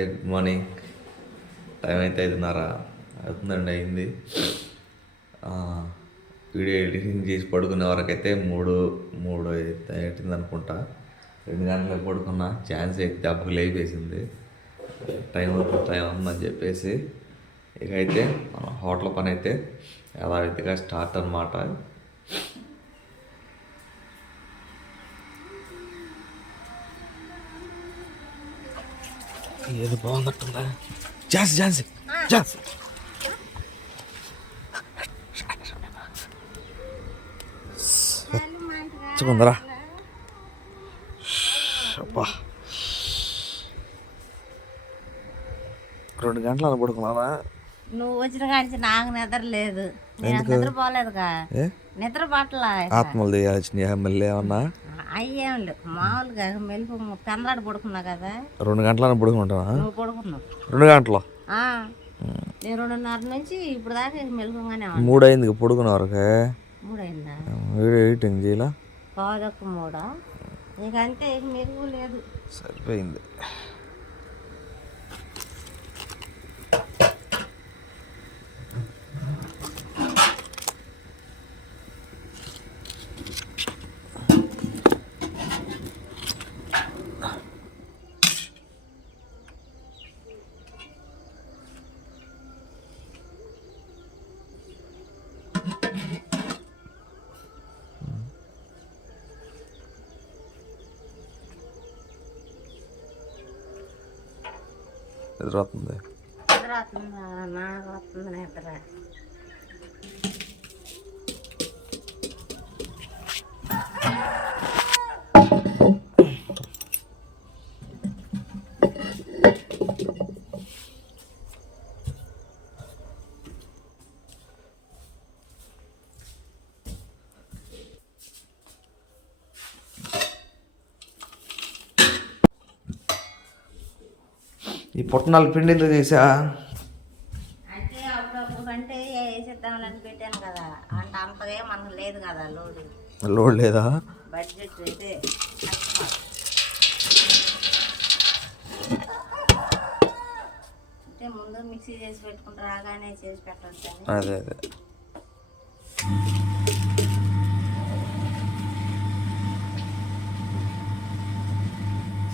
అండి, good morning. Time అయితే 5:30 అవుతుందండి, అయింది. వీడియో ఎడిటింగ్ చేసి పడుకునే వరకైతే మూడు అవుతుంది అనుకుంటా. 2 గంటలకు పడుకున్నా, ఛాన్స్ అయితే దెబ్బకు లేపేసింది. టైం ఉందని చెప్పేసి ఇక అయితే మన హోటల్ పని అయితే యథావిధిగా స్టార్ట్ అనమాట. ఏది బాగున్నట్టుందా? ఝాన్సీ కుందరా అబ్బా, 2 గంటలు అనుకుంటున్నావా? నువ్వు వచ్చిన కాడి నాకు నిద్ర లేదు, నిద్రపోలేదుగా, నిద్ర పట్ల ఆత్మలు దిగాల్సిన మళ్ళీ ఏమన్నా అయ్యేం లేవు. మామూలుగా మెలుపు పెందలాడు పడుకున్నా కదా. 2 గంటలను పడుకుంటావా? నువ్వు పడుకున్నావు 2 గంటలు. నేను 2:30 నుంచి ఇప్పుడు దాకా మెలుపుగానే 3 అయింది పడుకునే వరకు. 3 అయిందా? వీడియో ఎడిటింగ్ చేయాల 2:15 ఇక అంతే, ఇక మెలుగు లేదు. సరిపోయింది. ఎదురవుతుంది నాకు వస్తుంది నిద్ర. ఈ పుట్నాలు పిండి ఎందుకు చేసా అంటే అప్పుడప్పుడు అంటే వేసేద్దామని పెట్టాను కదా, అంటే అంతగా మనకు లేదు కదా లోడ్ లేదా, బడ్జెట్ అయితే అంటే ముందు మిక్సీ చేసి పెట్టుకుంటే రాగానే చేసి పెట్టచ్చు. అదే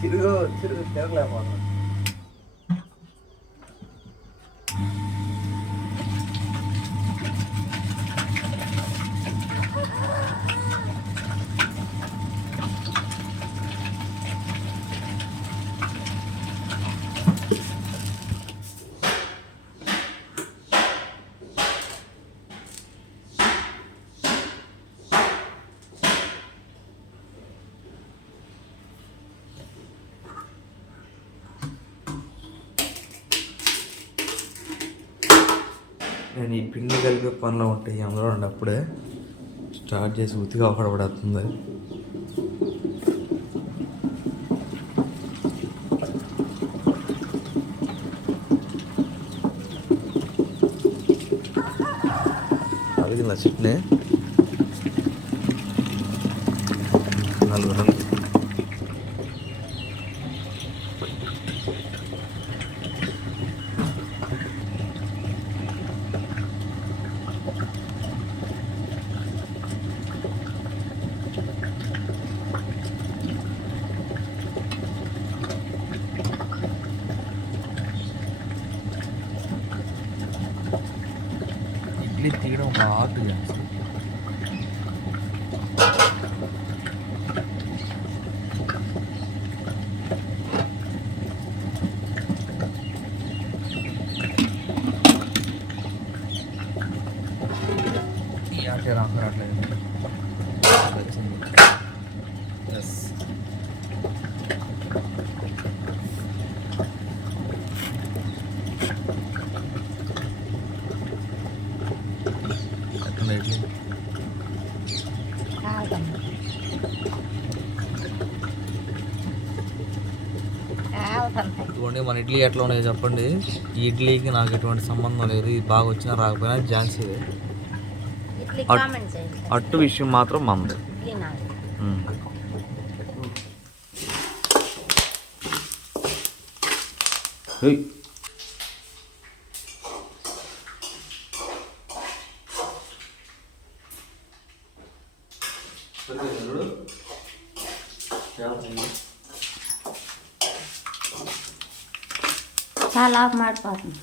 చిరుగు తిరగలేకపోతున్నా. నేను ఈ పిండి కలిపే పనిలో ఉంటాయి అందులో అప్పుడే స్టార్ట్ చేసి ఉతిగా ఒకడ పడుతుంది. అది నా చట్నీ 4 ఇడ్లీ తీయడం ఒక ఆర్ట్. ఈ ఆట రాట్లేదు. ఎస్ ఇదిగోండి మన ఇడ్లీ ఎట్లా ఉన్నాయో చెప్పండి. ఈ ఇడ్లీకి నాకు ఎటువంటి సంబంధం లేదు, ఇది బాగా వచ్చినా రాకపోయినా ఝాన్సీ. అట్టు విషయం మాత్రం మంది. చాలా ఆఫ్ మాడిపోతుంది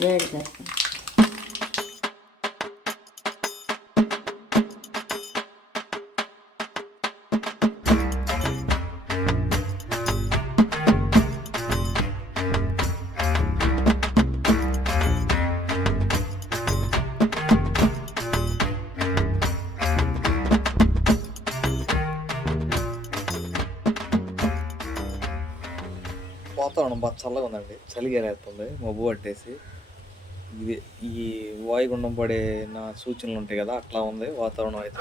వేడి చేస్తుంది. వాతావరణం బాగా చల్లగా ఉందండి, చలిగేస్తుంది, మబ్బు పట్టేసి. ఇది ఈ వాయుగుండం పడే నా సూచనలు ఉంటాయి కదా, అట్లా ఉంది వాతావరణం అయితే.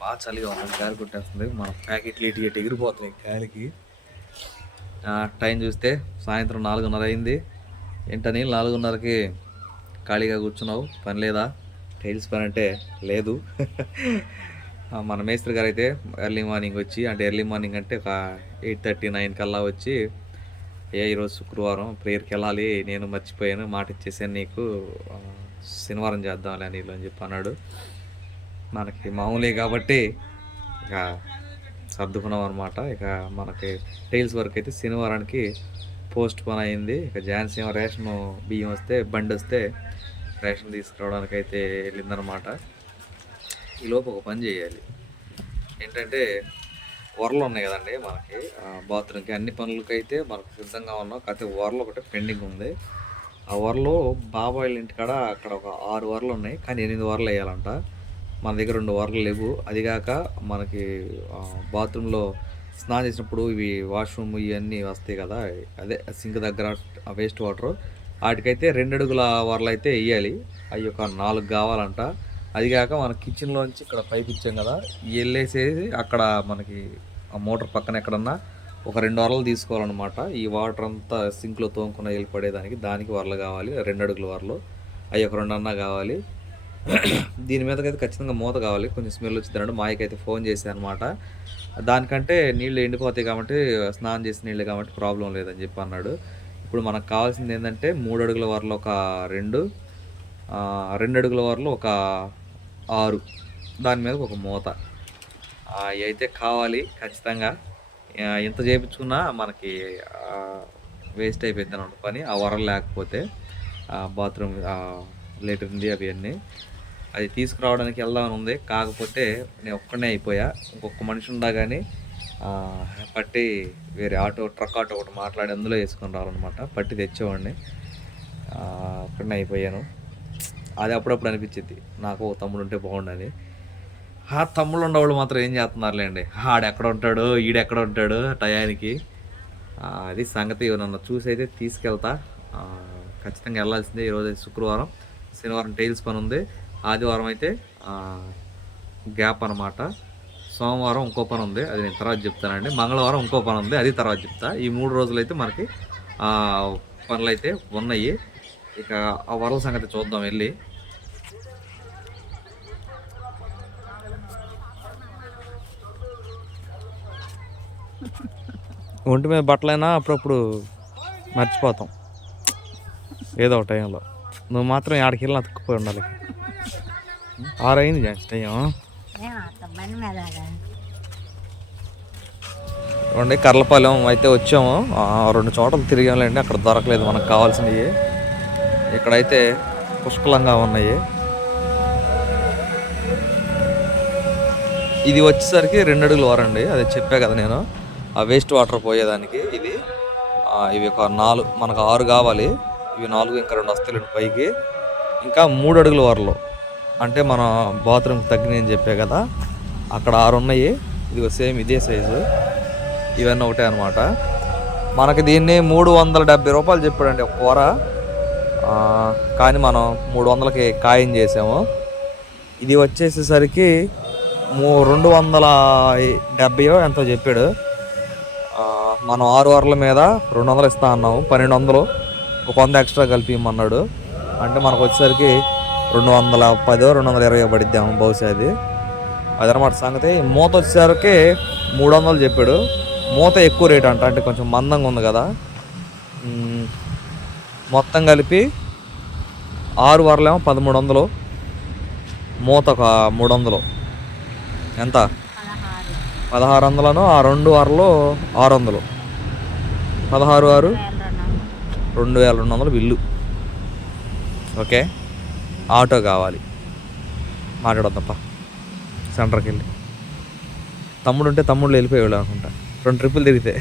బాగా చలిగా ఉంది, గాలి కొట్టేస్తుంది, మన ప్యాకెట్లు ఇటు ఎగిరిపోతున్నాయి గాలికి. టైం చూస్తే సాయంత్రం 4:30 అయింది. ఏంటని 4:30కి ఖాళీగా కూర్చున్నావు, పని లేదా? టైల్స్ పని అంటే లేదు. మన మేస్త్రి గారు అయితే ఎర్లీ మార్నింగ్ వచ్చి, అంటే ఎర్లీ మార్నింగ్ అంటే ఒక 8:30, 9 కల్లా వచ్చి, ఈరోజు శుక్రవారం ప్రేయర్కి వెళ్ళాలి, నేను మర్చిపోయాను, మాట ఇచ్చేసాను నీకు, శనివారం చేద్దాంలే నీళ్ళు అని చెప్పి అన్నాడు. మనకి మామూలే కాబట్టి ఇక సర్దుకున్నాం అనమాట. ఇక మనకి టైల్స్ వర్క్ అయితే శనివారానికి పోస్ట్ పోన్ అయింది. ఇక ఝాన్సీ రేషన్ బియ్యం వస్తే, బండి వస్తే రేషన్ తీసుకురావడానికి అయితే వెళ్ళిందనమాట. ఈలోపు ఒక పని చేయాలి, ఏంటంటే వరలు ఉన్నాయి కదండి మనకి బాత్రూమ్కి, అన్ని పనులకైతే మనకు సిద్ధంగా ఉన్నాం. కాకపోతే వరలు ఒకటి పెండింగ్ ఉంది. ఆ వరలు బాబాయిల ఇంటికాడ అక్కడ ఒక 6 వరలు ఉన్నాయి, కానీ 8 వరలు వేయాలంట. మన దగ్గర 2 వరలు లేవు. అదిగాక మనకి బాత్రూంలో స్నానం చేసినప్పుడు ఇవి వాష్రూమ్ ఇవన్నీ వస్తాయి కదా, అదే సింక్ దగ్గర వేస్ట్ వాటర్, వాటికైతే 2 అడుగుల వరలు అయితే వేయాలి. అవి ఒక 4 కావాలంట. అదిగాక మన కిచెన్లోంచి ఇక్కడ పైప్ ఇచ్చాం కదా, వెళ్ళేసేసి అక్కడ మనకి ఆ మోటార్ పక్కన ఎక్కడన్నా ఒక 2 వరలు తీసుకోవాలన్నమాట. ఈ వాటర్ అంతా సింక్లో తోముకున్న వెళ్ళిపడేదానికి, దానికి వరలు కావాలి, 2 అడుగుల వరలు. అవి ఒక 2 అన్నా కావాలి. దీని మీదకైతే ఖచ్చితంగా మూత కావాలి, కొంచెం స్మెల్ వచ్చిందన్నాడు. మాయకైతే ఫోన్ చేశాను అనమాట. దానికంటే నీళ్ళు ఎండిపోతాయి కాబట్టి, స్నానం చేసిన నీళ్ళు కాబట్టి ప్రాబ్లం లేదని చెప్పి అన్నాడు. ఇప్పుడు మనకు కావాల్సింది ఏంటంటే 3 అడుగుల వరలు ఒక 2, 2 అడుగుల వరలు ఒక 6, దాని మీద ఒక మూత, అవి అయితే కావాలి ఖచ్చితంగా. ఇంత చేయించుకున్నా మనకి వేస్ట్ అయిపోయింది అన్నమాట పని, ఆ వరలు లేకపోతే. బాత్రూమ్ లేటరింది అవన్నీ అది తీసుకురావడానికి వెళ్దామని ఉంది. కాకపోతే నేను ఒక్కనే అయిపోయా, ఇంకొక మనిషి ఉండా కానీ పట్టి వేరే ట్రక్ ఆటో ఒకటి మాట్లాడి అందులో వేసుకొని రావాలన్నమాట. పట్టి తెచ్చేవాడిని, ఒక్కనే అయిపోయాను. అది అప్పుడప్పుడు అనిపించింది, నాకు తమ్ముడు ఉంటే బాగుండని. ఆ తమ్ముళ్ళు ఉండేవాళ్ళు మాత్రం ఏం చేస్తున్నారులేండి, ఆడెక్కడ ఉంటాడు, ఈడెక్కడ ఉంటాడు టయానికి. అది సంగతి. నన్ను చూసి అయితే తీసుకెళ్తా, ఖచ్చితంగా వెళ్ళాల్సిందే. ఈరోజు శుక్రవారం, శనివారం టైల్స్ పని ఉంది, ఆదివారం అయితే గ్యాప్ అనమాట, సోమవారం ఇంకో పని ఉంది, అది నేను తర్వాత చెప్తానండి, మంగళవారం ఇంకో పని ఉంది, అది తర్వాత చెప్తా. ఈ 3 రోజులు అయితే మనకి పనులు అయితే ఉన్నాయి. ఇక ఆ వరల సంగతి చూద్దాం వెళ్ళి. ఒంటి మీద బట్టలైనా అప్పుడప్పుడు మర్చిపోతాం ఏదో ఒక టైంలో. నువ్వు మాత్రం ఆడికి వెళ్ళి అతుక్కుపోయి ఉండాలి. 6 అయింది టైం. రండి, కర్లపాలెం అయితే వచ్చాము. 2 చోట్ల తిరిగాంలేండి, అక్కడ దొరకలేదు మనకు కావాల్సినవి. ఇక్కడైతే పుష్కలంగా ఉన్నాయి. ఇది వచ్చేసరికి 2 అడుగుల వరండి, అది చెప్పా కదా నేను, ఆ వేస్ట్ వాటర్ పోయేదానికి. ఇవి ఒక 4, మనకు 6 కావాలి, ఇవి 4, ఇంకా 2 వస్తాయి పైకి. ఇంకా 3 అడుగుల వరలు అంటే మన బాత్రూమ్కి తగ్గినాయి అని చెప్పే కదా, అక్కడ 6 ఉన్నాయి. ఇది సేమ్ ఇదే సైజు, ఇవన్నీ ఒకటే అనమాట. మనకి దీన్ని 370 రూపాయలు చెప్పాడండి ఒక కూర, కానీ మనం 300కి ఖాయం చేసాము. ఇది వచ్చేసేసరికి 270 ఎంతో చెప్పాడు. మనం 6 వరల మీద 200 ఇస్తా అన్నాము, 1200, ఒక 100 ఎక్స్ట్రా కలిపి ఇమ్మన్నాడు. అంటే మనకు వచ్చేసరికి 210, 220 పడిద్దాము బహుశా. అదనమాట సంగతి. మూత వచ్చేసరికి 300 చెప్పాడు. మూత ఎక్కువ రేట్ అంట, అంటే కొంచెం మందంగా ఉంది కదా, మొత్తం కలిపి 6 వరలేమో 1300, మూత ఒక 300. ఎంత? 1600. ఆ 2 వరలు 600. 16 6 2200 బిల్లు. ఓకే, ఆటో కావాలి, మాట్లాడొద్దప్ప. సెంటర్కి వెళ్ళి తమ్ముడు ఉంటే తమ్ముళ్ళు వెళ్ళిపోయాడు అనుకుంటా, 2 ట్రిప్పులు తిరిగితే.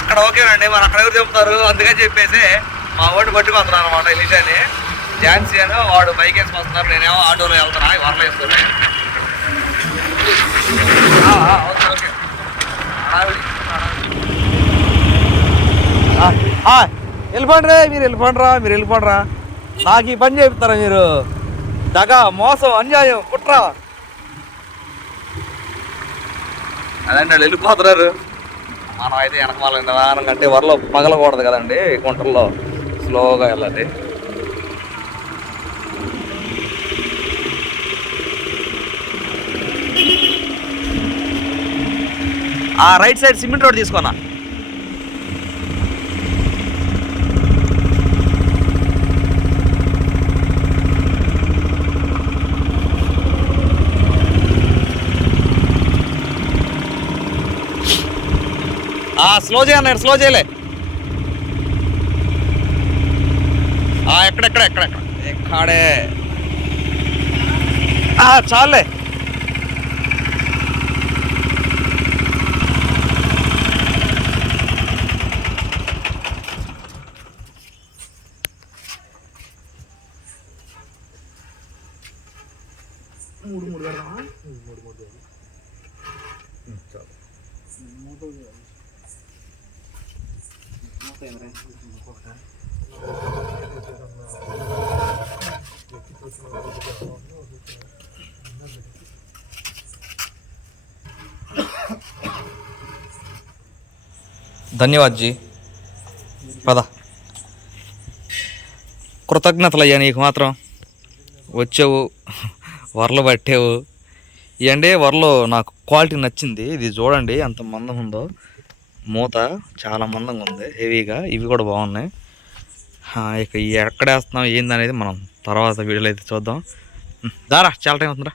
ఇక్కడ ఓకేనండి, మరి అక్కడ ఎవరు చెప్తారు, అందుకని చెప్పేసి మా వాడిని పట్టుకొస్తున్నాను అనమాట. ఇలిషాని ఝాన్సీ అని వాడు బైక్ వేసుకొస్తున్నారు, నేనేమో ఆటోలో వెళ్తున్నా, వరలో వేసుకుని. ఓకే ఓకే, వెళ్ళిపోండి రే, మీరు వెళ్ళిపోండిరా. నాకు ఈ పని చేస్తారా మీరు? దగా, మోసం, అన్యాయం, కుట్ర. అదండి వాళ్ళు వెళ్ళిపోతున్నారు. మనం అయితే వెనకమాల నిదానం కంటే వరలో పగలకూడదు కదండి, గుంటల్లో స్లోగా వెళ్ళాలి. ఆ రైట్ సైడ్ సిమెంట్ రోడ్ తీసుకున్నా. స్లో చేయన్నాడు, స్లో చేయలే. ఎక్కడే చాలే. ధన్యవాద్ జీ, పద. కృతజ్ఞతలు అయ్యా నీకు మాత్రం. వచ్చావు, వరలు పట్టావు. ఇవండి వరలో నాకు క్వాలిటీ నచ్చింది. ఇది చూడండి ఎంత మందం ఉందో. మూత చాలా మందంగా ఉంది, హెవీగా. ఇవి కూడా బాగున్నాయి. ఇక ఎక్కడ వేస్తున్నాం ఏందనేది మనం తర్వాత వీడియోలో అయితే చూద్దాం. దారా చాలా టైం అవుతుందిరా.